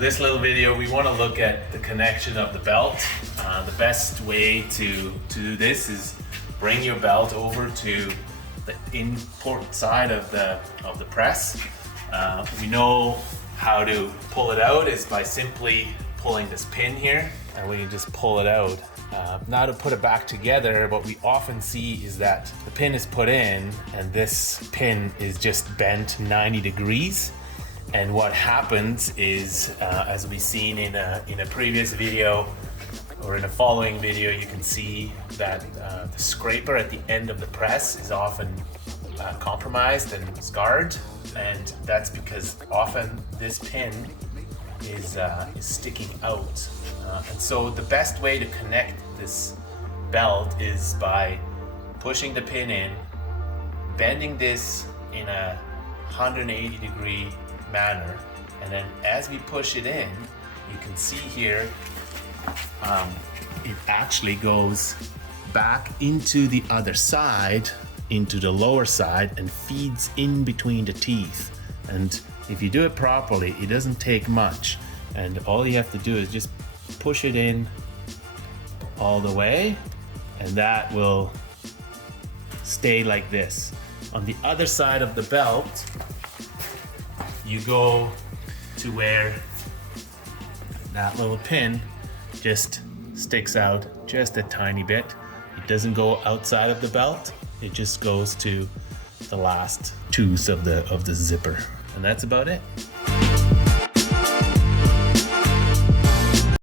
this little video, we want to look at the connection of the belt. The best way to do this is bring your belt over to the input side of the press. We know how to pull it out is by simply pulling this pin here, and we can just pull it out. Now to put it back together, what we often see is that the pin is put in and this pin is just bent 90 degrees. And what happens is, as we've seen in a previous video or in a following video, you can see that the scraper at the end of the press is often compromised and scarred, and that's because often this pin is sticking out. And so the best way to connect this belt is by pushing the pin in, bending this in a 180 degree manner, and then as we push it in, you can see here it actually goes back into the other side, into the lower side, and feeds in between the teeth. And if you do it properly, it doesn't take much, and all you have to do is just push it in all the way, and that will stay like this. On the other side of the belt, you go to where that little pin just sticks out just a tiny bit. It doesn't go outside of the belt, it just goes to the last tooth of the zipper, and that's about it.